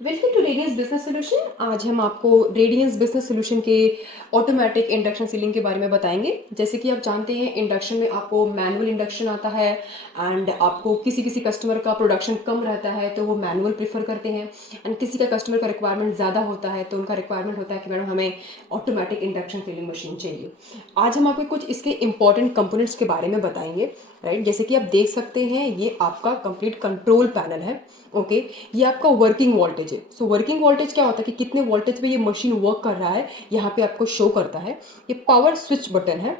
Welcome to Radiance business solution. आज हम आपको रेडियंस बिजनेस सोल्यूशन के ऑटोमेटिक इंडक्शन सीलिंग के बारे में बताएंगे। जैसे कि आप जानते हैं, इंडक्शन में आपको मैनुअल इंडक्शन आता है एंड आपको किसी किसी कस्टमर का प्रोडक्शन कम रहता है तो वो मैनुअल प्रीफर करते हैं, एंड किसी का कस्टमर का रिक्वायरमेंट ज़्यादा होता है तो उनका रिक्वायरमेंट होता है कि मैडम हमें ऑटोमेटिक इंडक्शन सीलिंग मशीन चाहिए। आज हम आपको कुछ इसके इंपॉर्टेंट कंपोनेंट्स के बारे में बताएंगे। राइट, जैसे कि आप देख सकते हैं, ये आपका कंप्लीट कंट्रोल पैनल है। ओके, ये आपका वर्किंग वोल्टेज है। सो वर्किंग वोल्टेज क्या होता है कि कितने वोल्टेज पे ये मशीन वर्क कर रहा है, यहाँ पे आपको शो करता है। ये पावर स्विच बटन है,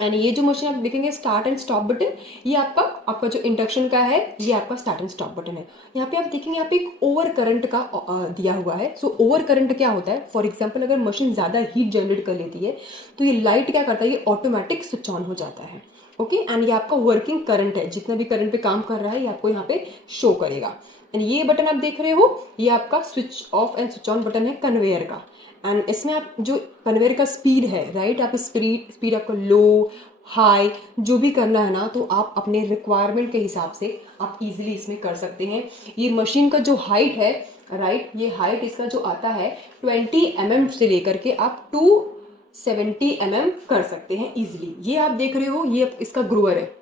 एंड ये जो मशीन आप देखेंगे स्टार्ट एंड स्टॉप बटन, ये आपका आपका जो इंडक्शन का है, ये आपका स्टार्ट एंड स्टॉप बटन है। यहाँ पे आप देखेंगे, यहाँ पे एक ओवर करंट का दिया हुआ है। सो ओवर करंट क्या होता है, फॉर एग्जाम्पल अगर मशीन ज़्यादा हीट जनरेट कर लेती है तो ये लाइट क्या करता है, ये ऑटोमेटिक स्विच ऑन हो जाता है। ओके, एंड ये आपका वर्किंग करंट है, जितना भी करंट पे काम कर रहा है ये आपको यहाँ पे शो करेगा। एंड ये बटन आप देख रहे हो, ये आपका switch off and switch on button है कन्वेयर का। एंड इसमें आप जो कन्वेयर का स्पीड है, राइट, आप स्पीड स्पीड आपको लो हाई जो भी करना है ना, तो आप अपने रिक्वायरमेंट के हिसाब से आप इजीली इसमें कर सकते हैं। ये मशीन का जो हाइट है, राइट, ये हाइट इसका जो आता है 20 mm से लेकर के आप 270 mm कर सकते हैं इजीली। ये आप देख रहे हो, ये इसका ग्रोअर है।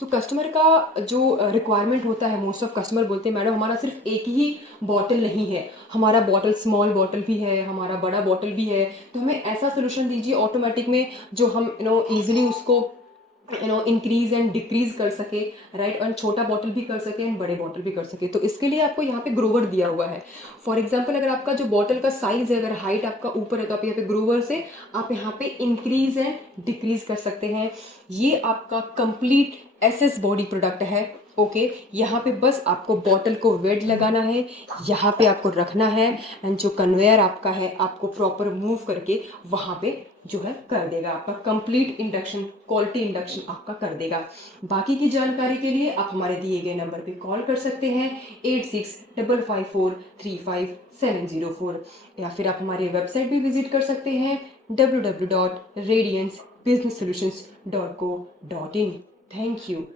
सो कस्टमर का जो रिक्वायरमेंट होता है, मोस्ट ऑफ कस्टमर बोलते हैं मैडम हमारा सिर्फ एक ही बॉटल नहीं है, हमारा बॉटल स्मॉल बॉटल भी है, हमारा बड़ा बॉटल भी है, तो हमें ऐसा सोल्यूशन दीजिए ऑटोमेटिक में जो हम इजीली उसको इंक्रीज एंड डिक्रीज कर सके, राइट, और छोटा बॉटल भी कर सके एंड बड़े बॉटल भी कर सके। तो इसके लिए आपको यहाँ पे ग्रोवर दिया हुआ है। फॉर एग्जाम्पल अगर आपका जो बॉटल का साइज है, अगर हाइट आपका ऊपर है, तो आप यहाँ पे ग्रोवर से आप यहाँ पे इंक्रीज एंड डिक्रीज कर सकते हैं। ये आपका कंप्लीट एसएस बॉडी प्रोडक्ट है। ओके, यहाँ पे बस आपको बॉटल को वेट लगाना है, यहाँ पे आपको रखना है, एंड जो कन्वेयर आपका है आपको प्रॉपर मूव करके वहाँ पे जो है कर देगा, आपका कंप्लीट इंडक्शन, क्वालिटी इंडक्शन आपका कर देगा। बाकी की जानकारी के लिए आप हमारे दिए गए नंबर पे कॉल कर सकते हैं 8655435704, या फिर आप हमारी वेबसाइट भी विजिट कर सकते हैं www.radiancebusinesssolutions.co.in। Thank you.